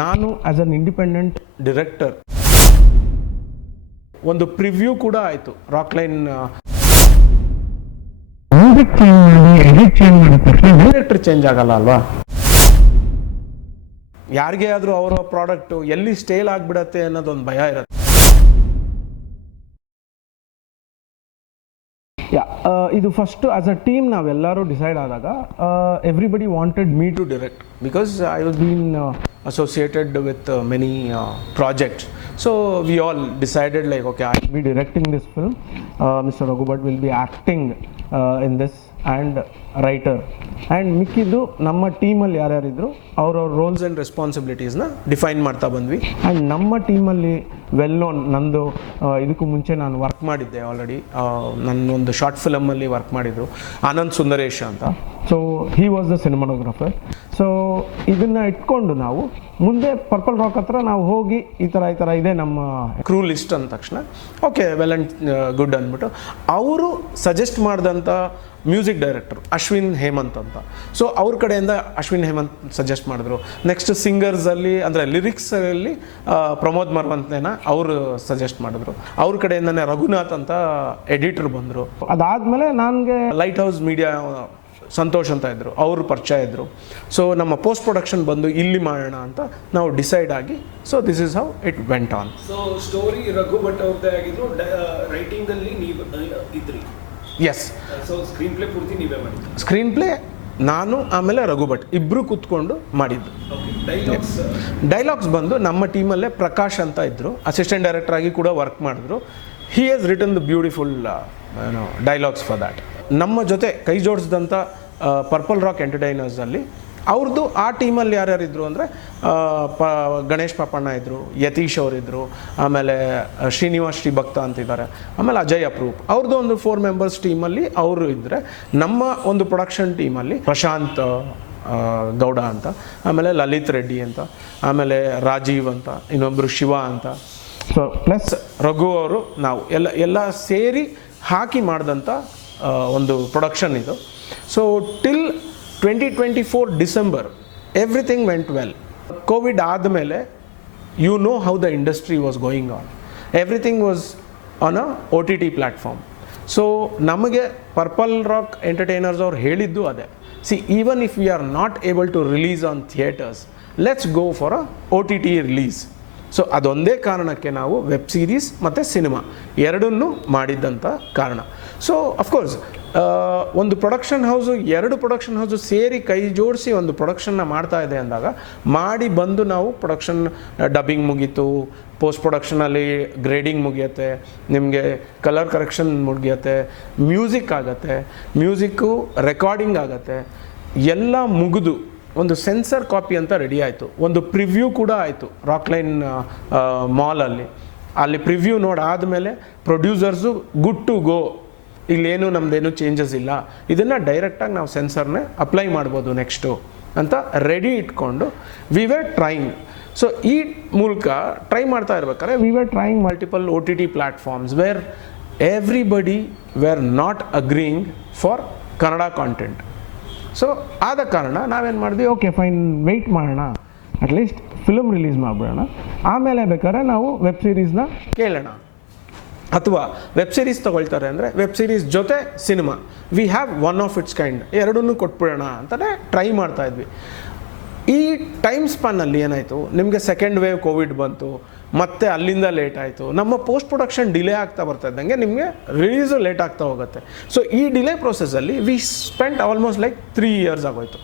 ನಾನು as an independent director ಒಂದು preview ಕೂಡ ಆಯಿತು. ರಾಕ್ಲೈನ್ ಡೈರೆಕ್ಟರ್ ಚೇಂಜ್ ಆಗಲ್ಲ ಅಲ್ವಾ? ಯಾರಿಗೇ ಆದರೂ ಅವರ ಪ್ರಾಡಕ್ಟು ಎಲ್ಲಿ ಸ್ಟೇಲ್ ಆಗಿಬಿಡತ್ತೆ ಅನ್ನೋದೊಂದು ಭಯ ಇರುತ್ತೆ. ಇದು ಫಸ್ಟು ಆಸ್ ಅ ಟೀಮ್ ನಾವೆಲ್ಲರೂ ಡಿಸೈಡ್ ಆದಾಗ everybody wanted me to direct because I was been associated with many projects. So we all decided like, okay, I will be directing this film, Mr. Raghu Bhatt will be acting in this and writer, and ಮಿಕ್ಕಿದ್ದು ನಮ್ಮ ಟೀಮಲ್ಲಿ ಯಾರ್ಯಾರಿದ್ರು ಅವ್ರವ್ರ rolls and ರೆಸ್ಪಾನ್ಸಿಬಿಲಿಟೀಸ್ನ define ಮಾಡ್ತಾ ಬಂದ್ವಿ. And ನಮ್ಮ ಟೀಮಲ್ಲಿ well known, ನಂದು ಇದಕ್ಕೂ ಮುಂಚೆ ನಾನು ವರ್ಕ್ ಮಾಡಿದ್ದೆ ಆಲ್ರೆಡಿ, ನನ್ನೊಂದು ಶಾರ್ಟ್ ಫಿಲಮಲ್ಲಿ ವರ್ಕ್ ಮಾಡಿದ್ರು ಆನಂದ್ ಸುಂದರೇಶ್ ಅಂತ. So he was the cinematographer. So ಇದನ್ನು ಇಟ್ಕೊಂಡು ನಾವು ಮುಂದೆ ಪರ್ಪಲ್ ರಾಕ್ ಹತ್ರ ನಾವು ಹೋಗಿ ಈ ಥರ ಇದೆ ನಮ್ಮ ಕ್ರೂ ಲಿಸ್ಟ್ ಅಂದ ತಕ್ಷಣ ಓಕೆ ವೆಲ್ ಆ್ಯಂಡ್ ಗುಡ್ ಅಂದ್ಬಿಟ್ಟು ಅವರು ಸಜೆಸ್ಟ್ ಮಾಡಿದಂಥ ಮ್ಯೂಸಿಕ್ ಡೈರೆಕ್ಟರ್ ಅಶ್ವಿನ್ ಹೇಮಂತ್ ಅಂತ. ಸೊ ಅವ್ರ ಕಡೆಯಿಂದ ಅಶ್ವಿನ್ ಹೇಮಂತ್ ಸಜೆಸ್ಟ್ ಮಾಡಿದ್ರು. ನೆಕ್ಸ್ಟ್ ಸಿಂಗರ್ಸಲ್ಲಿ ಅಂದರೆ ಲಿರಿಕ್ಸಲ್ಲಿ ಪ್ರಮೋದ್ ಮರ್ವಂತೇನ ಅವರು ಸಜೆಸ್ಟ್ ಮಾಡಿದ್ರು. ಅವ್ರ ಕಡೆಯಿಂದನೇ ರಘುನಾಥ್ ಅಂತ ಎಡಿಟರ್ ಬಂದರು. ಅದಾದಮೇಲೆ ನನಗೆ ಲೈಟ್ ಹೌಸ್ ಮೀಡಿಯಾ ಸಂತೋಷ್ ಅಂತ ಇದ್ದರು, ಅವರು ಪರಿಚಯ ಇದ್ದರು. ಸೊ ನಮ್ಮ ಪೋಸ್ಟ್ ಪ್ರೊಡಕ್ಷನ್ ಬಂದು ಇಲ್ಲಿ ಮಾಡೋಣ ಅಂತ ನಾವು ಡಿಸೈಡ್ ಆಗಿ, so this is how it went on. So story Raghu Bhat ಅವ್ರದ್ದೇ ಆಗಿದ್ರು, ರೈಟಿಂಗಲ್ಲಿ ನೀವು ಇದ್ರಿ? ಎಸ್. ಸೊ ಸ್ಕ್ರೀನ್ ಪ್ಲೇ ಪೂರ್ತಿ ನೀವೇ ಮಾಡಿದ್ದು? ಸ್ಕ್ರೀನ್ ಪ್ಲೇ ನಾನು ಆಮೇಲೆ ರಘು ಭಟ್ ಇಬ್ಬರು ಕೂತ್ಕೊಂಡು ಮಾಡಿದ್ದು. ಡೈಲಾಗ್ಸ್ ಬಂದು ನಮ್ಮ ಟೀಮಲ್ಲೇ ಪ್ರಕಾಶ್ ಅಂತ ಇದ್ದರು, ಅಸಿಸ್ಟೆಂಟ್ ಡೈರೆಕ್ಟರ್ ಆಗಿ ಕೂಡ ವರ್ಕ್ ಮಾಡಿದ್ರು. He has written the beautiful dialogues for that. ನಮ್ಮ ಜೊತೆ ಕೈ ಜೋಡಿಸಿದಂಥ ಪರ್ಪಲ್ ರಾಕ್ ಎಂಟರ್ಟೈನರ್ಸಲ್ಲಿ ಅವ್ರದ್ದು ಆ ಟೀಮಲ್ಲಿ ಯಾರ್ಯಾರಿದ್ರು ಅಂದರೆ ಗಣೇಶ್ ಪಾಪಣ್ಣ ಇದ್ದರು, ಯತೀಶ್ ಅವರಿದ್ದರು, ಆಮೇಲೆ ಶ್ರೀನಿವಾಸ್ ಶ್ರೀಭಕ್ತ ಅಂತಿದ್ದಾರೆ, ಆಮೇಲೆ ಅಜಯ್ ಅಪ್ರೂಪ್, ಅವ್ರದ್ದು ಒಂದು 4 ಮೆಂಬರ್ಸ್ ಟೀಮಲ್ಲಿ ಅವರು ಇದ್ದರೆ, ನಮ್ಮ ಒಂದು ಪ್ರೊಡಕ್ಷನ್ ಟೀಮಲ್ಲಿ ಪ್ರಶಾಂತ್ ಗೌಡ ಅಂತ, ಆಮೇಲೆ ಲಲಿತ್ ರೆಡ್ಡಿ ಅಂತ, ಆಮೇಲೆ ರಾಜೀವ್ ಅಂತ, ಇನ್ನೊಬ್ಬರು ಶಿವ ಅಂತ, ಸೊ ಪ್ಲಸ್ ರಘು ಅವರು, ನಾವು ಎಲ್ಲ ಸೇರಿ ಹಾಕಿ ಮಾಡಿದಂಥ ಒಂದು ಪ್ರೊಡಕ್ಷನ್ ಇದು. So till 2024 December everything went well. Covid ಆದಮೇಲೆ you know how the industry was going on, everything was on a OTT platform. So ನಮಗೆ ಪರ್ಪಲ್ ರಾಕ್ ಎಂಟರ್ಟೈನರ್ಸ್ ಅವ್ರು ಹೇಳಿದ್ದು ಅದೇ, see even if we are not able to release on theatres, let's go for a OTT release. So ಅದೊಂದೇ ಕಾರಣಕ್ಕೆ ನಾವು web series ಮತ್ತು cinema ಎರಡನ್ನೂ ಮಾಡಿದ್ದಂಥ ಕಾರಣ. ಸೊ ಅಫ್ಕೋರ್ಸ್ ಒಂದು ಪ್ರೊಡಕ್ಷನ್ ಹೌಸು, 2 ಪ್ರೊಡಕ್ಷನ್ ಹೌಸು ಸೇರಿ ಕೈ ಜೋಡಿಸಿ ಒಂದು ಪ್ರೊಡಕ್ಷನ್ನ ಮಾಡ್ತಾ ಇದೆ ಅಂದಾಗ, ಮಾಡಿ ಬಂದು ನಾವು ಪ್ರೊಡಕ್ಷನ್ ಡಬ್ಬಿಂಗ್ ಮುಗೀತು, ಪೋಸ್ಟ್ ಪ್ರೊಡಕ್ಷನಲ್ಲಿ ಗ್ರೇಡಿಂಗ್ ಮುಗಿಯುತ್ತೆ, ನಿಮಗೆ ಕಲರ್ ಕರೆಕ್ಷನ್ ಮುಗಿಯುತ್ತೆ, ಮ್ಯೂಸಿಕ್ ಆಗುತ್ತೆ, ಮ್ಯೂಸಿಕ್ಕು ರೆಕಾರ್ಡಿಂಗ್ ಆಗುತ್ತೆ, ಎಲ್ಲ ಮುಗಿದು ಒಂದು ಸೆನ್ಸರ್ ಕಾಪಿ ಅಂತ ರೆಡಿ ಆಯಿತು. ಒಂದು ಪ್ರಿವ್ಯೂ ಕೂಡ ಆಯಿತು ರಾಕ್ಲೈನ್ ಮಾಲಲ್ಲಿ. ಅಲ್ಲಿ ಪ್ರಿವ್ಯೂ ನೋಡಾದಮೇಲೆ ಪ್ರೊಡ್ಯೂಸರ್ಸು ಗುಡ್ ಟು ಗೋ, ಇಲ್ಲೇನು ನಮ್ಮದೇನು ಚೇಂಜಸ್ ಇಲ್ಲ, ಇದನ್ನು ಡೈರೆಕ್ಟಾಗಿ ನಾವು ಸೆನ್ಸರ್ನೇ ಅಪ್ಲೈ ಮಾಡ್ಬೋದು ನೆಕ್ಸ್ಟು ಅಂತ ರೆಡಿ ಇಟ್ಕೊಂಡು ವಿ ವೇರ್ ಟ್ರೈಯಿಂಗ್. ಸೊ ಈ ಮೂಲಕ ಟ್ರೈ ಮಾಡ್ತಾ ಇರ್ಬೇಕಾದ್ರೆ we were trying multiple OTT platforms where everybody were not agreeing for Kannada content. So ಆದ ಕಾರಣ ನಾವೇನು ಮಾಡಿದ್ವಿ, ಓಕೆ ಫೈನ್, ವೆಯ್ಟ್ ಮಾಡೋಣ, ಅಟ್ಲೀಸ್ಟ್ ಫಿಲ್ಮ್ ರಿಲೀಸ್ ಮಾಡಿಬಿಡೋಣ, ಆಮೇಲೆ ಬೇಕಾದ್ರೆ ನಾವು ವೆಬ್ ಸೀರೀಸ್ನ ಕೇಳೋಣ. ಅಥವಾ ವೆಬ್ ಸೀರೀಸ್ ತೊಗೊಳ್ತಾರೆ ಅಂದರೆ ವೆಬ್ ಸೀರೀಸ್ ಜೊತೆ cinema, we have one of it's kind, ಎರಡನ್ನೂ ಕೊಟ್ಬಿಡೋಣ ಅಂತಲೇ ಟ್ರೈ ಮಾಡ್ತಾಯಿದ್ವಿ. ಈ ಟೈಮ್ ಸ್ಪಾನಲ್ಲಿ ಏನಾಯಿತು, ನಿಮಗೆ ಸೆಕೆಂಡ್ ವೇವ್ ಕೋವಿಡ್ ಬಂತು, ಮತ್ತು ಅಲ್ಲಿಂದ ಲೇಟ್ ಆಯಿತು, ನಮ್ಮ ಪೋಸ್ಟ್ ಪ್ರೊಡಕ್ಷನ್ ಡಿಲೇ ಆಗ್ತಾ ಬರ್ತಾ ಇದ್ದಂಗೆ ನಿಮಗೆ ರಿಲೀಸು ಲೇಟ್ ಆಗ್ತಾ ಹೋಗುತ್ತೆ. ಸೊ ಈ ಡಿಲೇ ಪ್ರೊಸೆಸಲ್ಲಿ we spend almost like 3 years ಆಗೋಯ್ತು.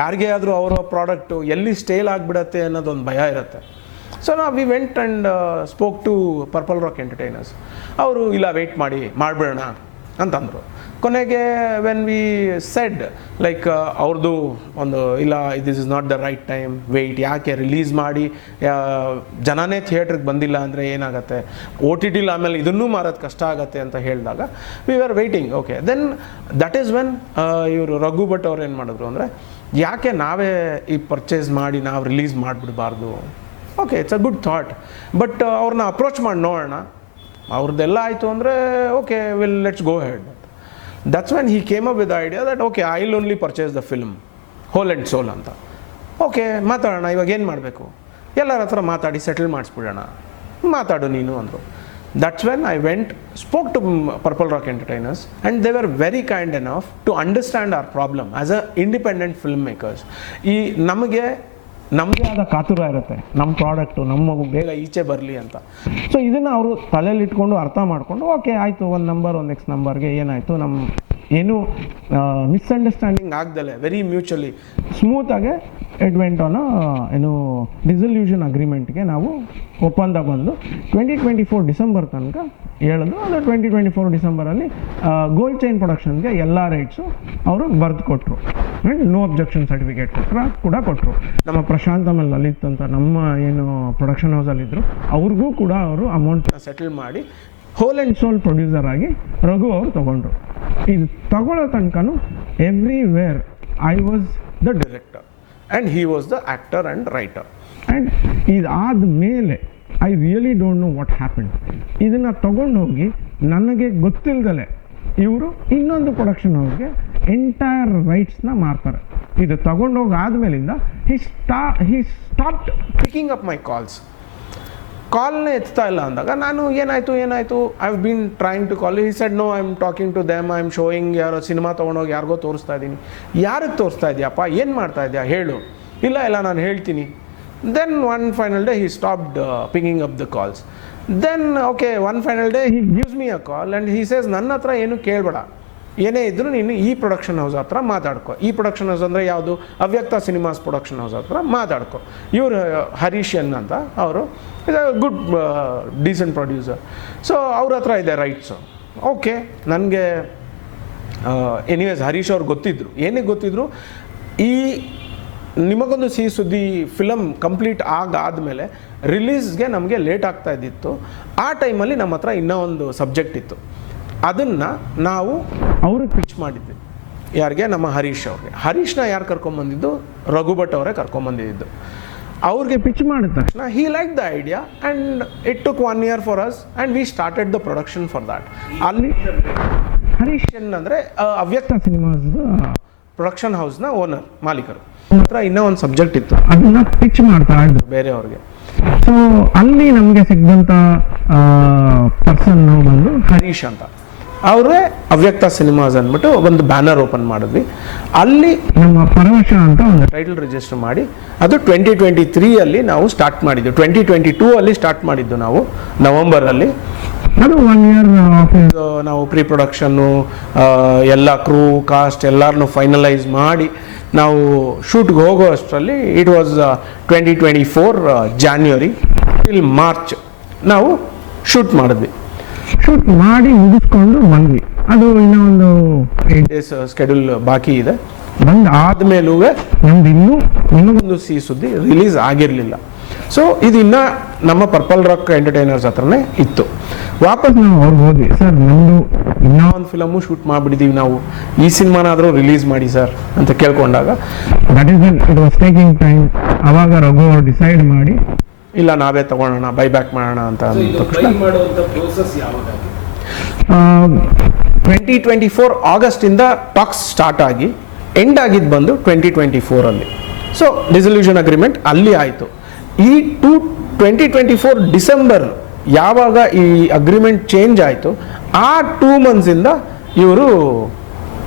ಯಾರಿಗೇ ಆದರೂ ಅವರ ಪ್ರಾಡಕ್ಟು ಎಲ್ಲಿ ಸ್ಟೇಲ್ ಆಗಿಬಿಡತ್ತೆ ಅನ್ನೋದೊಂದು ಭಯ ಇರುತ್ತೆ. ಸೊ ನಾವು we went and spoke to Purple Rock entertainers. ಅವರು ಇಲ್ಲ ವೆಯ್ಟ್ ಮಾಡಿಬಿಡೋಣ ಅಂತಂದರು. ಕೊನೆಗೆ ವೆನ್ ವಿ ಸೆಡ್ ಲೈಕ್ ಅವ್ರದ್ದು ಒಂದು ಇಲ್ಲ, this is not the right time, wait, ಯಾಕೆ ರಿಲೀಸ್ ಮಾಡಿ ಜನನೇ ಥಿಯೇಟ್ರಿಗೆ ಬಂದಿಲ್ಲ ಅಂದರೆ ಏನಾಗುತ್ತೆ, OTTಲಿ ಆಮೇಲೆ ಇದನ್ನೂ ಮಾರೋದು ಕಷ್ಟ ಆಗುತ್ತೆ ಅಂತ ಹೇಳಿದಾಗ we are waiting. Okay, then that is when ಇವರು ರಘು ಭಟ್ ಅವ್ರು ಏನು ಮಾಡಿದ್ರು ಅಂದರೆ, ಯಾಕೆ ನಾವೇ ಈ ಪರ್ಚೇಸ್ ಮಾಡಿ ನಾವು ರಿಲೀಸ್ ಮಾಡಿಬಿಡಬಾರ್ದು. Okay, it's a good thought, but ಅವ್ರನ್ನ ಅಪ್ರೋಚ್ ಮಾಡಿ ನೋಡೋಣ, ಅವ್ರದ್ದೆಲ್ಲ ಆಯಿತು ಅಂದರೆ okay will let's go head. That's when he came up with the idea that okay I will only purchase the film whole and sole ಅಂತ. Okay ಮಾತಾಡೋಣ, ಇವಾಗ ಏನು ಮಾಡಬೇಕು, ಎಲ್ಲರ ಹತ್ರ ಮಾತಾಡಿ ಸೆಟಲ್ ಮಾಡಿಸ್ಬಿಡೋಣ, ಮಾತಾಡು ನೀನು ಅಂದರು. That's when I went, spoke to Purple Rock Entertainers and they were very kind enough to understand our problem as a independent film makers. ಈ ನಮಗೆ ಆದ ಕಾತುರ ಇರುತ್ತೆ, ನಮ್ಮ ಪ್ರಾಡಕ್ಟು ನಮ್ಮ ಬೇಗ ಈಚೆ ಬರಲಿ ಅಂತ. ಸೊ ಇದನ್ನು ಅವರು ತಲೆಯಲ್ಲಿ ಇಟ್ಕೊಂಡು ಅರ್ಥ ಮಾಡಿಕೊಂಡು ಓಕೆ ಆಯಿತು, ಒಂದು ನಂಬರ್ ಒಂದು ನೆಕ್ಸ್ಟ್ ನಂಬರ್ಗೆ ಏನಾಯಿತು, ನಮ್ಮ ಏನು ಮಿಸ್ಅಂಡರ್ಸ್ಟ್ಯಾಂಡಿಂಗ್ ಆಗ್ದಲೆ ವೆರಿ ಮ್ಯೂಚುವಲಿ ಸ್ಮೂತಾಗೆ ಇಟ್ ವೆಂಟ್ ಆನ್ ಏನು ಡಿಸಲ್ಯೂಷನ್ ಅಗ್ರಿಮೆಂಟ್ಗೆ ನಾವು ಒಪ್ಪಂದ ಬಂದು 2024 ಡಿಸೆಂಬರ್ ತನಕ ಹೇಳಿದ್ರು. ಅದು 2024 ಡಿಸೆಂಬರಲ್ಲಿ ಗೋಲ್ಡ್ ಚೈನ್ ಪ್ರೊಡಕ್ಷನ್ಗೆ ಎಲ್ಲ ರೈಟ್ಸು ಅವರು ಬರೆದು ಕೊಟ್ಟರು ಆ್ಯಂಡ್ ನೋ ಅಬ್ಜೆಕ್ಷನ್ ಸರ್ಟಿಫಿಕೇಟ್ ಕೂಡ ಕೊಟ್ಟರು. ನಮ್ಮ ಪ್ರಶಾಂತ್ ಆಮೇಲೆ ಲಲಿತ್ ಅಂತ ನಮ್ಮ ಏನು ಪ್ರೊಡಕ್ಷನ್ ಹೌಸಲ್ಲಿದ್ದರು ಅವ್ರಿಗೂ ಕೂಡ ಅವರು ಅಮೌಂಟ್ನ ಸೆಟಲ್ ಮಾಡಿ ಹೋಲ್ ಆ್ಯಂಡ್ ಸೋಲ್ ಪ್ರೊಡ್ಯೂಸರ್ ಆಗಿ ರಘು ಅವರು ತೊಗೊಂಡ್ರು. ಇದು ತಗೊಳ್ಳೋ ತನಕನೂ everywhere I was the director and he was the actor and writer. And ಇದಾದ ಮೇಲೆ I really don't know what happen. ಇದನ್ನು ತಗೊಂಡೋಗಿ ನನಗೆ ಗೊತ್ತಿಲ್ಲದಲೆ ಇವರು ಇನ್ನೊಂದು ಪ್ರೊಡಕ್ಷನ್ ಹೌಸ್ಗೆ ಎಂಟೈರ್ ರೈಟ್ಸ್ನ ಮಾರ್ತಾರೆ. ಇದು ತಗೊಂಡೋಗಿ ಆದಮೇಲಿಂದ he stopped picking up my ಕಾಲ್ನೇ ಎತ್ತಾ ಇಲ್ಲ ಅಂದಾಗ ನಾನು ಏನಾಯಿತು I have been trying to call. He said no, I am talking to them, I am showing, ಯಾರೋ ಸಿನಿಮಾ ತೊಗೊಂಡೋಗಿ ಯಾರಿಗೋ ತೋರಿಸ್ತಾ ಇದ್ದೀನಿ. ಯಾರಿಗೆ ತೋರಿಸ್ತಾ ಇದೆಯಪ್ಪ, ಏನು ಮಾಡ್ತಾ ಇದೆಯಾ ಹೇಳು. ಇಲ್ಲ ನಾನು ಹೇಳ್ತೀನಿ. Then one final day he stopped picking up the calls. Then okay, one final day he gives me a call and he says ನನ್ನ ಹತ್ರ ಏನು ಕೇಳಬೇಡ, ಏನೇ ಇದ್ದರೂ ನೀನು ಈ ಪ್ರೊಡಕ್ಷನ್ ಹೌಸ್ ಹತ್ರ ಮಾತಾಡ್ಕೊ. ಈ ಪ್ರೊಡಕ್ಷನ್ ಹೌಸ್ ಅಂದರೆ ಯಾವುದು, ಅವ್ಯಕ್ತ ಸಿನಿಮಾಸ್ ಪ್ರೊಡಕ್ಷನ್ ಹೌಸ್ ಹತ್ರ ಮಾತಾಡ್ಕೊ. ಇವರು ಹರೀಶ್ ಎನ್ ಅಂತ, ಅವರು ಗುಡ್ ಡೀಸೆಂಟ್ ಪ್ರೊಡ್ಯೂಸರ್. ಸೊ ಅವ್ರ ಹತ್ರ ಇದೆ ರೈಟ್ಸು. ಓಕೆ, ನನಗೆ ಎನಿವೇಸ್ ಹರೀಶ್ ಅವ್ರು ಗೊತ್ತಿದ್ರು. ಏನಕ್ಕೆ ಗೊತ್ತಿದ್ರು, ಈ ನಿಮಗೊಂದು ಸಿಹಿ ಸುದ್ದಿ ಫಿಲಮ್ ಕಂಪ್ಲೀಟ್ ಆದಮೇಲೆ ರಿಲೀಸ್ಗೆ ನಮಗೆ ಲೇಟ್ ಆಗ್ತಾ ಇದ್ದಿತ್ತು. ಆ ಟೈಮಲ್ಲಿ ನಮ್ಮ ಹತ್ರ ಇನ್ನೂ ಒಂದು ಸಬ್ಜೆಕ್ಟ್ ಇತ್ತು. ಅದನ್ನು ನಾವು ಅವ್ರಿಗೆ ಪಿಚ್ ಮಾಡಿದ್ವಿ. ಯಾರಿಗೆ, ನಮ್ಮ ಹರೀಶ್ ಅವ್ರಿಗೆ. ಹರೀಶ್ನ ಯಾರು ಕರ್ಕೊಂಬಂದಿದ್ದು, ರಘು ಭಟ್ ಅವರೇ ಕರ್ಕೊಂಬಂದಿದ್ದು. ಅವ್ರಿಗೆ ಪಿಚ್ ಮಾಡಿದ ತಕ್ಷಣ ಹಿ like the idea and it took 1 year for us and we started the production for that. ಅಲ್ಲಿ ಹರೀಶ್ ಅಂದರೆ ಅವ್ಯಕ್ತ ಸಿನಿಮಾಸ್ ಪ್ರೊಡಕ್ಷನ್ ಹೌಸ್ನ ಓನರ್, ಮಾಲೀಕರು. ಹತ್ರ ಇನ್ನೂ ಒಂದು ಸಬ್ಜೆಕ್ಟ್ ಇತ್ತು, ಅದನ್ನು ಪಿಚ್ ಮಾಡ್ತಾ ಇದ್ರು ಬೇರೆಯವ್ರಿಗೆ. ಸೊ ಅಲ್ಲಿ ನಮಗೆ ಸಿಕ್ಕಿದಂಥ ಪರ್ಸನ್ನು ಬಂದು ಹರೀಶ್ ಅಂತ. ಅವರೇ ಅವ್ಯಕ್ತ ಸಿನಿಮಾಸ್ ಅಂದ್ಬಿಟ್ಟು ಒಂದು ಬ್ಯಾನರ್ ಓಪನ್ ಮಾಡಿದ್ವಿ. ಅಲ್ಲಿ ನಮ್ಮ ಪರಮೇಶ ಅಂತ ಒಂದು ಟೈಟಲ್ ರಿಜಿಸ್ಟರ್ ಮಾಡಿ ಅದು 2023 ನಾವು ಸ್ಟಾರ್ಟ್ ಮಾಡಿದ್ದು. 2022 ಸ್ಟಾರ್ಟ್ ಮಾಡಿದ್ದು ನಾವು ನವಂಬರಲ್ಲಿ. ಅದು 1 year ನಾವು ಪ್ರೀ ಪ್ರೊಡಕ್ಷನ್ನು ಎಲ್ಲ ಕ್ರೂ ಕಾಸ್ಟ್ ಎಲ್ಲರನ್ನೂ ಫೈನಲೈಸ್ ಮಾಡಿ ನಾವು ಶೂಟ್ಗೆ ಹೋಗೋ ಅಷ್ಟರಲ್ಲಿ it was 2024 January till March ನಾವು ಶೂಟ್ ಮಾಡಿದ್ವಿ. ಶೂಟ್ ಮಾಡಿ ಮುಗಿಸ್ಕೊಂಡು ಬಂದ್ವಿ. ಅದು ಇನ್ನೂ ಒಂದು 8 days ಸ್ಕೆಡ್ಯೂಲ್ ಬಾಕಿ ಇದೆ. ಬಂದು ಆದಮೇಲೂ ನಮ್ದು ಇನ್ನೂ ನಿಮಗೊಂದು ಸಿಹಿ ಸುದ್ದಿ ರಿಲೀಸ್ ಆಗಿರಲಿಲ್ಲ. ಸೊ ಇದು ಇನ್ನೂ ನಮ್ಮ ಪರ್ಪಲ್ ರಾಕ್ ಎಂಟರ್ಟೈನರ್ಸ್ ಹತ್ರನೇ ಇತ್ತು. ವಾಪಸ್ ನಾವು ಅವ್ರಿಗೆ ಹೋದ್ವಿ, ಸರ್ ನಮ್ಮದು ಇನ್ನೂ ಒಂದು ಫಿಲಮು ಶೂಟ್ ಮಾಡಿಬಿಟ್ಟಿದ್ದೀವಿ, ನಾವು ಈ ಸಿನಿಮಾನಾದರೂ ರಿಲೀಸ್ ಮಾಡಿ ಸರ್ ಅಂತ ಕೇಳ್ಕೊಂಡಾಗ that is when it was taking time. ಆವಾಗ ರಘು ಅವ್ರು ಡಿಸೈಡ್ ಮಾಡಿ ಇಲ್ಲ ನಾವೇ ತಗೊಳ್ಳೋಣ, ಬೈ ಬ್ಯಾಕ್ ಮಾಡೋಣ ಅಂತ. 2024 ಆಗಸ್ಟಿಂದ ಟಾಕ್ಸ್ ಸ್ಟಾರ್ಟ್ ಆಗಿ ಎಂಡ್ ಆಗಿದ್ದು ಬಂದು 2024. ಸೊ ಡಿಸಲ್ಯೂಷನ್ ಅಗ್ರಿಮೆಂಟ್ ಅಲ್ಲಿ ಆಯಿತು. ಈ 2024 ಡಿಸೆಂಬರ್ ಯಾವಾಗ ಈ ಅಗ್ರಿಮೆಂಟ್ ಚೇಂಜ್ ಆಯಿತು, ಆ 2 months ಇವರು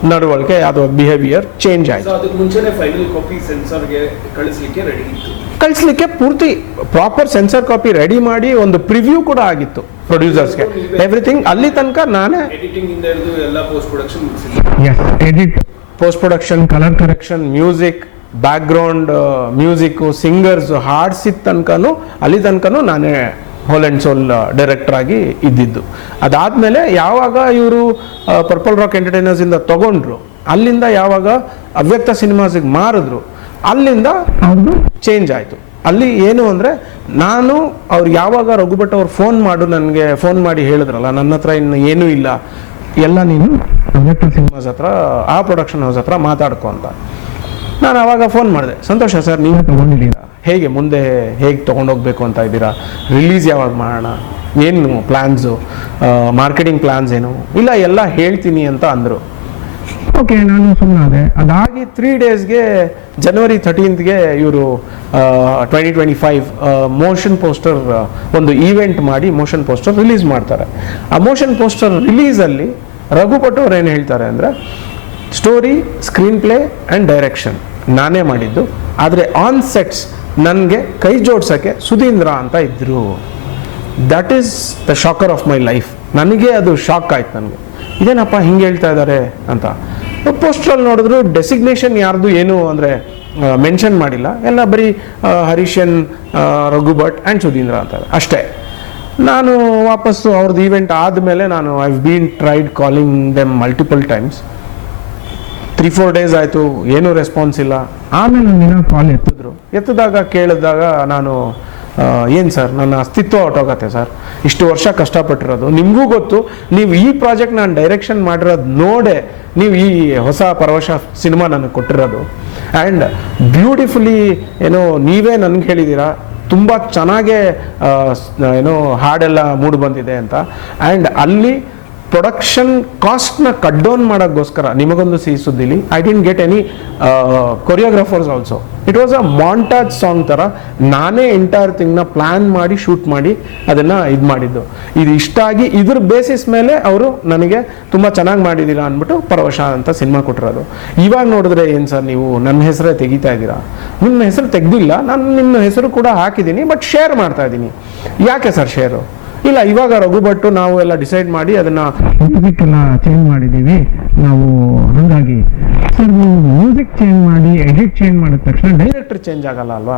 ನಡವಳಿಕೆ ಅಥವಾ ಬಿಹೇವಿಯರ್ ಚೇಂಜ್ ಆಯಿತು. ಅದಕ್ಕೆ ಮುಂಚೆನೇ ಫೈನಲ್ ಕಾಪಿ ಸೆನ್ಸಾರ್ಗೆ ಕಳಿಸ್ಲಿಕ್ಕೆ ರೆಡಿ ಇತ್ತು. ಕಳಿಸ್ಲಿಕ್ಕೆ ಪೂರ್ತಿ ಪ್ರಾಪರ್ ಸೆನ್ಸರ್ ಕಾಪಿ ರೆಡಿ ಮಾಡಿ ಒಂದು ಪ್ರಿವ್ಯೂ ಕೂಡ ಆಗಿತ್ತು ಪ್ರೊಡ್ಯೂಸರ್ಸ್ಗೆ, ಎವ್ರಿಥಿಂಗ್. ಅಲ್ಲಿ ತನಕ ನಾನೇ ಎಡಿಟಿಂಗ್ ಇಂದ ಹಿಡಿದು ಎಲ್ಲ ಪೋಸ್ಟ್ ಪ್ರೊಡಕ್ಷನ್ ಮುಗಿಸಿದ್ದೆ. Yes, edit, post production, colour correction, music, background music, singers, ಹಾಡ್ಸಿದ ತನಕನೂ ಅಲ್ಲಿ ತನಕನೂ ನಾನೇ ಹೋಲ್ ಆ್ಯಂಡ್ ಸೋಲ್ ಡೈರೆಕ್ಟರ್ ಆಗಿ ಇದ್ದಿದ್ದು. ಅದಾದಮೇಲೆ ಯಾವಾಗ ಇವರು ಪರ್ಪಲ್ ರಾಕ್ ಎಂಟರ್ಟೈನರ್ಸಿಂದ ತೊಗೊಂಡ್ರು, ಅಲ್ಲಿಂದ ಯಾವಾಗ ಅವ್ಯಕ್ತ ಸಿನಿಮಾಸಿಗೆ ಮಾರಿದ್ರು, ಅಲ್ಲಿಂದ ಅವ್ರದ್ದು ಚೇಂಜ್ ಆಯಿತು. ಅಲ್ಲಿ ಏನು ಅಂದರೆ, ನಾನು ಅವ್ರು ಯಾವಾಗ ರಘುಭಟ್ ಅವ್ರು ನನಗೆ ಫೋನ್ ಮಾಡಿ ಹೇಳಿದ್ರಲ್ಲ, ನನ್ನ ಹತ್ರ ಇನ್ನು ಏನೂ ಇಲ್ಲ, ಎಲ್ಲ ನೀನು ಅವ್ಯಕ್ತ ಸಿನಿಮಾಸ್ ಹತ್ರ, ಆ ಪ್ರೊಡಕ್ಷನ್ ಹೌಸ್ ಹತ್ರ ಮಾತಾಡ್ಕೊ ಅಂತ. ನಾನು ಆವಾಗ ಫೋನ್ ಮಾಡಿದೆ, ಸಂತೋಷ ಸರ್ ನೀವೇ ತೊಗೊಂಡಿದ್ದೀರಾ, ಹೇಗೆ ಮುಂದೆ ಹೇಗೆ ತೊಗೊಂಡೋಗ್ಬೇಕು ಅಂತ ಇದ್ದೀರಾ, ರಿಲೀಸ್ ಯಾವಾಗ ಮಾಡೋಣ, ಏನು ಪ್ಲ್ಯಾನ್ಸು, ಮಾರ್ಕೆಟಿಂಗ್ ಪ್ಲ್ಯಾನ್ಸ್ ಏನು, ಇಲ್ಲ ಎಲ್ಲ ಹೇಳ್ತೀನಿ ಅಂತ ಅಂದರು. ಓಕೆ ನಾನು ಸುಮ್ಮನಾದೆ. ಅದಾಗಿ 3 ಡೇಸ್ಗೆ ಜನವರಿ 13ಗೆ ಇವರು 2025 ಮೋಷನ್ ಪೋಸ್ಟರ್ ಒಂದು ಈವೆಂಟ್ ಮಾಡಿ ಮೋಷನ್ ಪೋಸ್ಟರ್ ರಿಲೀಸ್ ಮಾಡ್ತಾರೆ. ಆ ಮೋಷನ್ ಪೋಸ್ಟರ್ ರಿಲೀಸಲ್ಲಿ ರಘುಭಟ್ ಅವ್ರು ಏನು ಹೇಳ್ತಾರೆ ಅಂದರೆ, story, screen play and direction ನಾನೇ ಮಾಡಿದ್ದು, ಆದರೆ ಆನ್ ಸೆಟ್ಸ್ ನನಗೆ ಕೈ ಜೋಡ್ಸೋಕ್ಕೆ ಸುಧೀಂದ್ರ ಅಂತ ಇದ್ದರು. That is the shocker of my life. ನನಗೆ ಅದು ಶಾಕ್ ಆಯ್ತು. ನನಗೆ ಇದೇನಪ್ಪ ಹಿಂಗೆ ಹೇಳ್ತಾ ಇದ್ದಾರೆ ಅಂತ. ಪೋಸ್ಟ್ರಲ್ಲಿ ನೋಡಿದ್ರು ಡೆಸಿಗ್ನೇಷನ್ ಯಾರ್ದು ಏನು ಅಂದರೆ ಮೆನ್ಷನ್ ಮಾಡಿಲ್ಲ, ಎಲ್ಲ ಬರೀ ಹರೀಶನ್, ರಘುಭಟ್ ಆ್ಯಂಡ್ ಸುಧೀಂದ್ರ ಅಂತಾರೆ ಅಷ್ಟೇ. ನಾನು ವಾಪಸ್ಸು ಅವ್ರದ್ದು ಈವೆಂಟ್ ಆದಮೇಲೆ ನಾನು I have bean tried calling them multiple times. 3-4 days ಆಯಿತು, ಏನೂ ರೆಸ್ಪಾನ್ಸ್ ಇಲ್ಲ. ಆಮೇಲೆ ಒಂದಿನ ಕಾಲ್ ಎತ್ತಿದಾಗ ಕೇಳಿದಾಗ ನಾನು, ಏನು ಸರ್, ನನ್ನ ಅಸ್ತಿತ್ವ ಹೊಟ್ಟೋಗತ್ತೆ ಸರ್, ಇಷ್ಟು ವರ್ಷ ಕಷ್ಟಪಟ್ಟಿರೋದು ನಿಮಗೂ ಗೊತ್ತು, ನೀವು ಈ ಪ್ರಾಜೆಕ್ಟ್ ನಾನು ಡೈರೆಕ್ಷನ್ ಮಾಡಿರೋದು ನೋಡೇ ನೀವು ಈ ಹೊಸ ಪರವಶ ಸಿನಿಮಾ ನನಗೆ ಕೊಟ್ಟಿರೋದು. ಆ್ಯಂಡ್ ಬ್ಯೂಟಿಫುಲಿ ಏನೋ ನೀವೇ ನನಗೆ ಹೇಳಿದ್ದೀರಾ, ತುಂಬ ಚೆನ್ನಾಗೇ ಏನೋ ಹಾಡೆಲ್ಲ ಮೂಡಿ ಬಂದಿದೆ ಅಂತ. ಆ್ಯಂಡ್ ಅಲ್ಲಿ ಪ್ರೊಡಕ್ಷನ್ ಕಾಸ್ಟ್ನ ಕಟ್ ಡೌನ್ ಮಾಡೋಕ್ಕೋಸ್ಕರ ನಿಮಗೊಂದು ಸಿಹಿ ಸುದ್ದಿಲಿ, I didn't get any choreographers also. It was a montage song ಥರ ನಾನೇ ಎಂಟೈರ್ ಥಿಂಗ್ನ ಪ್ಲ್ಯಾನ್ ಮಾಡಿ ಶೂಟ್ ಮಾಡಿ ಅದನ್ನು ಇದು ಮಾಡಿದ್ದು. ಇದು ಇಷ್ಟ ಆಗಿ ಇದ್ರ ಬೇಸಿಸ್ ಮೇಲೆ ಅವರು ನನಗೆ ತುಂಬ ಚೆನ್ನಾಗಿ ಮಾಡಿದ್ದೀರಾ ಅಂದ್ಬಿಟ್ಟು ಪರವಶ ಅಂತ ಸಿನಿಮಾ ಕೊಟ್ಟಿರೋದು. ಇವಾಗ ನೋಡಿದ್ರೆ ಏನು ಸರ್ ನೀವು ನನ್ನ ಹೆಸರೇ ತೆಗಿತಾ ಇದ್ದೀರಾ? ನಿಮ್ಮ ಹೆಸರು ತೆಗೆದಿಲ್ಲ, ನಾನು ನಿಮ್ಮ ಹೆಸರು ಕೂಡ ಹಾಕಿದ್ದೀನಿ, ಬಟ್ ಶೇರ್ ಮಾಡ್ತಾ ಇದ್ದೀನಿ. ಯಾಕೆ ಸರ್ ಶೇರು? ಇಲ್ಲ, ಇವಾಗ ರಘುಭಟ್ಟು ನಾವು ಎಲ್ಲ ಡಿಸೈಡ್ ಮಾಡಿ ಅದನ್ನು ಮ್ಯೂಸಿಕ್ ಎಲ್ಲ ಚೇಂಜ್ ಮಾಡಿದ್ದೀವಿ ನಾವು, ಹಾಗಾಗಿ ಸರ್ ನೀವು ಮ್ಯೂಸಿಕ್ ಚೇಂಜ್ ಮಾಡಿ ಎಡಿಟ್ ಚೇಂಜ್ ಮಾಡಿದ ತಕ್ಷಣ ಡೈರೆಕ್ಟರ್ ಚೇಂಜ್ ಆಗಲ್ಲ ಅಲ್ವಾ?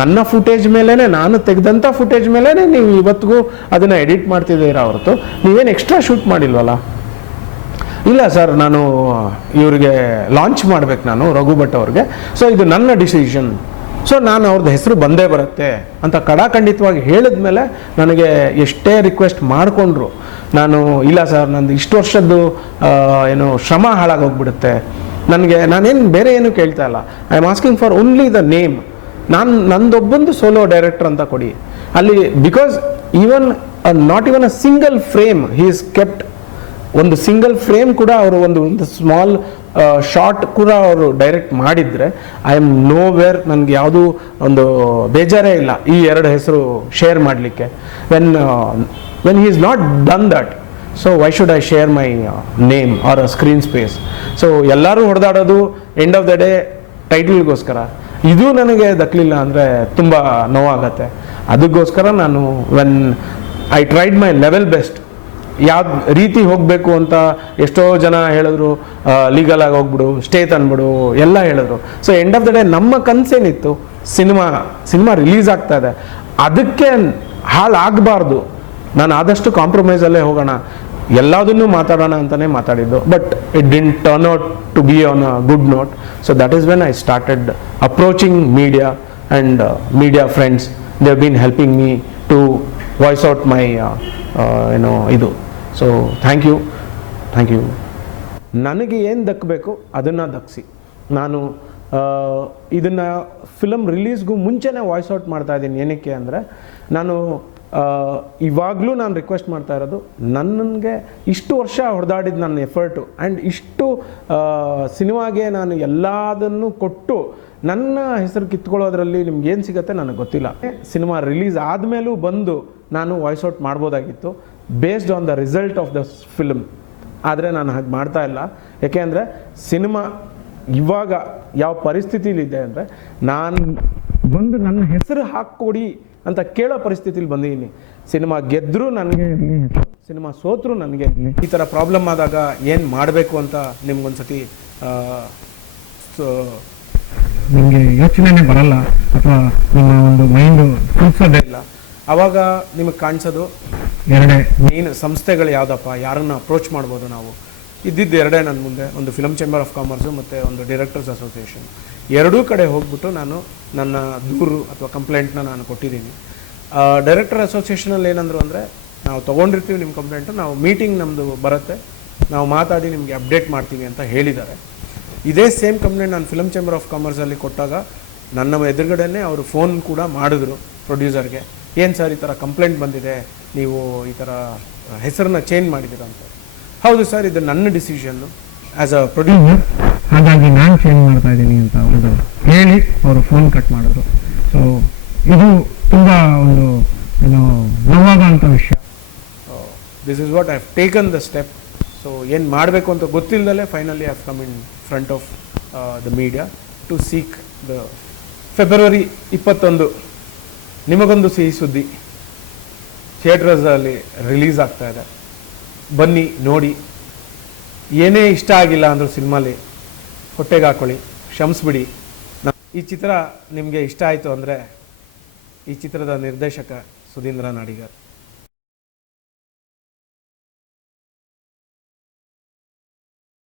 ನನ್ನ ಫುಟೇಜ್ ಮೇಲೇ, ನಾನು ತೆಗೆದಂಥ ಫುಟೇಜ್ ಮೇಲೇ ನೀವು ಇವತ್ತಿಗೂ ಅದನ್ನು ಎಡಿಟ್ ಮಾಡ್ತಿದ್ದೀರಾ ಹೊರತು ನೀವೇನು ಎಕ್ಸ್ಟ್ರಾ ಶೂಟ್ ಮಾಡಿಲ್ವಲ್ಲ? ಇಲ್ಲ ಸರ್, ನಾನು ಇವ್ರಿಗೆ ಲಾಂಚ್ ಮಾಡ್ಬೇಕು ನಾನು ರಘುಭಟ್ ಅವ್ರಿಗೆ, ಸೊ ಇದು ನನ್ನ ಡಿಸಿಷನ್, ಸೊ ನಾನು ಅವ್ರದ್ದು ಹೆಸರು ಬಂದೇ ಬರುತ್ತೆ ಅಂತ ಕಡಾಖಂಡಿತವಾಗಿ ಹೇಳಿದ್ಮೇಲೆ ನನಗೆ ಎಷ್ಟೇ ರಿಕ್ವೆಸ್ಟ್ ಮಾಡಿಕೊಂಡ್ರು ನಾನು, ಇಲ್ಲ ಸರ್ ನಂದು ಇಷ್ಟು ವರ್ಷದ್ದು ಏನು ಶ್ರಮ ಹಾಳಾಗೋಗ್ಬಿಡುತ್ತೆ ನನಗೆ, ನಾನೇನು ಬೇರೆ ಏನು ಕೇಳ್ತಾ ಇಲ್ಲ, I am asking for only the name. ನಂದೊಬ್ಬಂದು ಸೋಲೋ ಡೈರೆಕ್ಟರ್ ಅಂತ ಕೊಡಿ ಅಲ್ಲಿ, because even not even a single frame he is kept. ಒಂದು ಸಿಂಗಲ್ ಫ್ರೇಮ್ ಕೂಡ ಅವರು ಒಂದು ಸ್ಮಾಲ್ ಶಾರ್ಟ್ ಕೂಡ ಅವರು ಡೈರೆಕ್ಟ್ ಮಾಡಿದರೆ ಐ ಆಮ್ ನೋ ವೇರ್, ನನಗೆ ಯಾವುದೂ ಒಂದು ಬೇಜಾರೇ ಇಲ್ಲ ಈ ಎರಡು ಹೆಸರು ಶೇರ್ ಮಾಡಲಿಕ್ಕೆ. When he is not done that, so why should I share my name or a screen space? So ಎಲ್ಲರೂ ಹೊಡೆದಾಡೋದು ಎಂಡ್ ಆಫ್ ದ ಡೇ ಟೈಟಲ್ಗೋಸ್ಕರ. ಇದು ನನಗೆ ದಕ್ಕಲಿಲ್ಲ ಅಂದರೆ ತುಂಬ ನೋವಾಗತ್ತೆ. ಅದಕ್ಕೋಸ್ಕರ ನಾನು when I tried my level best, ಯಾವ ರೀತಿ ಹೋಗಬೇಕು ಅಂತ ಎಷ್ಟೋ ಜನ ಹೇಳಿದ್ರು, ಲೀಗಲ್ ಆಗಿ ಹೋಗ್ಬಿಡು, ಸ್ಟೇ ತಂದ್ಬಿಡು ಎಲ್ಲ ಹೇಳಿದ್ರು. So end of the day ನಮ್ಮ ಕನಸೇನಿತ್ತು, ಸಿನಿಮಾ ರಿಲೀಸ್ ಆಗ್ತಾ ಇದೆ, ಅದಕ್ಕೆ ಹಾಳಾಗಬಾರ್ದು. ನಾನು ಆದಷ್ಟು ಕಾಂಪ್ರಮೈಸಲ್ಲೇ ಹೋಗೋಣ, ಎಲ್ಲದನ್ನೂ ಮಾತಾಡೋಣ ಅಂತಲೇ ಮಾತಾಡಿದ್ದು. But it didn't turn out to be on a good note. So that is when I started approaching media and media friends. They have been helping me to voice out my ಏನೋ ಇದು. So thank you. ನನಗೆ ಏನು ದಕ್ಕಬೇಕು ಅದನ್ನು ದಕ್ಕಿಸಿ. ನಾನು ಇದನ್ನು film ರಿಲೀಸ್ಗೂ ಮುಂಚೆನೇ voice out ಮಾಡ್ತಾ ಇದ್ದೀನಿ. ಏನಕ್ಕೆ ಅಂದರೆ ನಾನು ಇವಾಗಲೂ ನಾನು ರಿಕ್ವೆಸ್ಟ್ ಮಾಡ್ತಾ ಇರೋದು, ನನಗೆ ಇಷ್ಟು ವರ್ಷ ಹೊಡೆದಾಡಿದ ನನ್ನ ಎಫರ್ಟು ಆ್ಯಂಡ್ ಇಷ್ಟು ಸಿನಿಮಾಗೆ ನಾನು ಎಲ್ಲದನ್ನು ಕೊಟ್ಟು ನನ್ನ ಹೆಸರು ಕಿತ್ಕೊಳ್ಳೋದ್ರಲ್ಲಿ ನಿಮ್ಗೇನು ಸಿಗುತ್ತೆ ನನಗೆ ಗೊತ್ತಿಲ್ಲ. ಸಿನಿಮಾ ರಿಲೀಸ್ ಆದಮೇಲೂ ಬಂದು ನಾನು ವಾಯ್ಸ್ ಔಟ್ ಮಾಡ್ಬೋದಾಗಿತ್ತು based on the result of the film. ಆದರೆ ನಾನು ಹಾಗೆ ಮಾಡ್ತಾ ಇಲ್ಲ. ಯಾಕೆ ಅಂದರೆ ಸಿನಿಮಾ ಇವಾಗ ಯಾವ ಪರಿಸ್ಥಿತಿಲಿದೆ ಅಂದರೆ, ನಾನು ಬಂದು ನನ್ನ ಹೆಸರು ಹಾಕ್ಕೊಡಿ ಅಂತ ಕೇಳೋ ಪರಿಸ್ಥಿತಿಲಿ ಬಂದಿದ್ದೀನಿ. ಸಿನಿಮಾ ಗೆದ್ದರೂ ನನಗೆ, ಸಿನಿಮಾ ಸೋತರೂ ನನಗೆ. ಈ ಥರ ಪ್ರಾಬ್ಲಮ್ ಆದಾಗ ಏನು ಮಾಡಬೇಕು ಅಂತ ನಿಮ್ಗೊಂದ್ಸತಿ ನಿಮಗೆ ಯೋಚನೆನೇ ಬರಲ್ಲ, ಅಥವಾ ನಿಮ್ಮ ಒಂದು ಮೈಂಡು ಕೂರ್ಸೋದೇ ಇಲ್ಲ. ಆವಾಗ ನಿಮಗೆ ಕಾಣಿಸೋದು ಎರಡೇ ಮೇನ್ ಸಂಸ್ಥೆಗಳು ಯಾವುದಪ್ಪ, ಯಾರನ್ನು ಅಪ್ರೋಚ್ ಮಾಡ್ಬೋದು ನಾವು. ಇದ್ದಿದ್ದು ಎರಡೇ ನನ್ನ ಮುಂದೆ, ಒಂದು ಫಿಲಮ್ ಚೇಂಬರ್ ಆಫ್ ಕಾಮರ್ಸು ಮತ್ತು ಒಂದು ಡೈರೆಕ್ಟರ್ಸ್ ಅಸೋಸಿಯೇಷನ್. ಎರಡೂ ಕಡೆ ಹೋಗ್ಬಿಟ್ಟು ನಾನು ನನ್ನ ದೂರು ಅಥವಾ ಕಂಪ್ಲೇಂಟ್ನ ನಾನು ಕೊಟ್ಟಿದ್ದೀನಿ. ಡೈರೆಕ್ಟರ್ ಅಸೋಸಿಯೇಷನಲ್ಲಿ ಏನಂದ್ರು ಅಂದರೆ, ನಾವು ತೊಗೊಂಡಿರ್ತೀವಿ ನಿಮ್ಮ ಕಂಪ್ಲೇಂಟು, ನಾವು ಮೀಟಿಂಗ್ ನಮ್ಮದು ಬರುತ್ತೆ, ನಾವು ಮಾತಾಡಿ ನಿಮಗೆ ಅಪ್ಡೇಟ್ ಮಾಡ್ತೀವಿ ಅಂತ ಹೇಳಿದ್ದಾರೆ. ಇದೇ ಸೇಮ್ ಕಂಪ್ಲೇಂಟ್ ನಾನು ಫಿಲಮ್ ಚೇಂಬರ್ ಆಫ್ ಕಾಮರ್ಸಲ್ಲಿ ಕೊಟ್ಟಾಗ ನನ್ನ ಎದುರುಗಡೆನೇ ಅವರು ಫೋನ್ ಕೂಡ ಮಾಡಿದ್ರು ಪ್ರೊಡ್ಯೂಸರ್ಗೆ, ಏನು ಸರ್ ಈ ಥರ ಕಂಪ್ಲೇಂಟ್ ಬಂದಿದೆ, ನೀವು ಈ ಥರ ಹೆಸರನ್ನ ಚೇಂಜ್ ಮಾಡಿದ್ದೀರ ಅಂತ. ಹೌದು ಸರ್, ಇದು ನನ್ನ ಡಿಸಿಷನ್ನು, ಆ್ಯಸ್ ಅ ಪ್ರೊಡ್ಯೂಸರ್. ಹಾಗಾಗಿ ನಾನು ಚೇಂಜ್ ಮಾಡ್ತಾ ಇದ್ದೀನಿ ಅಂತ ಒಂದು ಹೇಳಿ ಅವರು ಫೋನ್ ಕಟ್ ಮಾಡಿದ್ರು. ಸೊ ಇದು ತುಂಬ ಒಂದು ಏನೋ ನೋವಾಗುವಂಥ ವಿಷಯ. This is what I have taken the step. So ಏನು ಮಾಡಬೇಕು ಅಂತ ಗೊತ್ತಿಲ್ಲದಲ್ಲೇ finally I have come in front of the media to seek the February 21 ನಿಮಗೊಂದು ಸಿಹಿ ಸುದ್ದಿ ಥಿಯೇಟರ್ಸಲ್ಲಿ ರಿಲೀಸ್ ಆಗ್ತಾ ಇದೆ. ಬನ್ನಿ ನೋಡಿ. ಏನೇ ಇಷ್ಟ ಆಗಿಲ್ಲ ಅಂದರೂ ಸಿನಿಮಾಲಿ ಹೊಟ್ಟೆಗೆ ಹಾಕೊಳ್ಳಿ, ಕ್ಷಮಿಸ್ಬಿಡಿ. ಈ ಚಿತ್ರ ನಿಮಗೆ ಇಷ್ಟ ಆಯಿತು ಅಂದರೆ ಈ ಚಿತ್ರದ ನಿರ್ದೇಶಕ ಸುಧೀಂದ್ರ ನಾಡಿಗರ್.